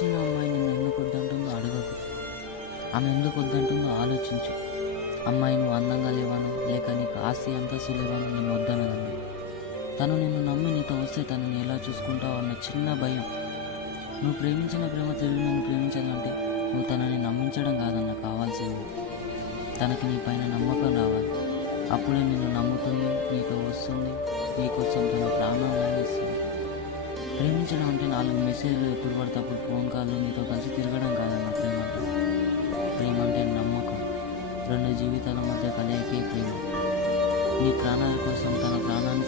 ప్రేమించిన అమ్మాయి నిన్ను ఎందుకు వద్దంటుందో అడగకు. ఆమె ఎందుకు వద్దంటుందో ఆలోచించు. అమ్మాయి నువ్వు అందంగా లేవాను, లేక నీకు ఆస్తి అంతస్తు లేవాను నిన్ను వద్దనదండి. తను నిన్ను నమ్మి నీతో వస్తే తనని ఎలా చూసుకుంటావు అన్న చిన్న భయం. నువ్వు ప్రేమించిన ప్రేమ తిరిగి నిన్ను ప్రేమించాలంటే నువ్వు తనని నమ్మించడం కాదన్న కావాల్సింది. తనకి నీ పైన నమ్మకం రావాలి. అప్పుడే నిన్ను నమ్ముతుంది, నీతో వస్తుంది, నీకోసం తన ప్రాణం ఇస్తుంది. ప్రేమించడం అంటే 4 మెసేజ్లు ఎప్పుడు పడితే అప్పుడు ఫోన్ కాల్లో నీతో కలిసి తిరగడం కాదన్న ప్రేమ అంటే. ప్రేమ అంటే నమ్మకం. 2 జీవితాల మధ్య కలయికే ప్రేమ. నీ ప్రాణాల కోసం తన ప్రాణాన్ని